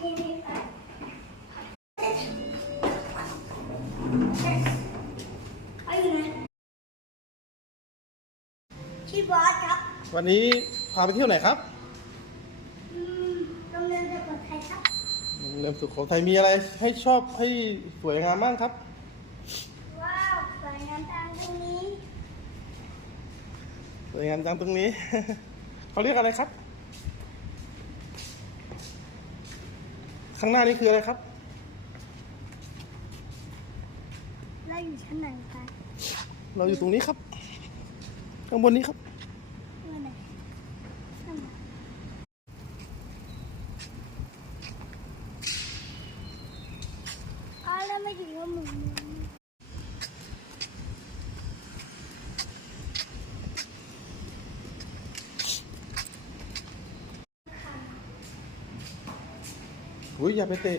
ที่นี่เขาอยู่ไหนที่บอสครับวันนี้พาไปเที่ยวไหนครับโรงเรียนสุโขทัยครับโรงเรียนสุโขทัยมีอะไรให้ชอบให้สวยงามบ้างครับ ว้าวสวยงามจังตรงนี้สวยงามจังตรงนี้ เขาเรียกอะไรครับข้างหน้านี้คืออะไรครับเราอยู่ชั้นไหนคะ เราอยู่ตรงนี้ครับข้างบนนี้ครับเมื่อไหร่ชั้นไหนแล้วไม่ถึงว่าหมุนอุ้ยอย่าไปเตะ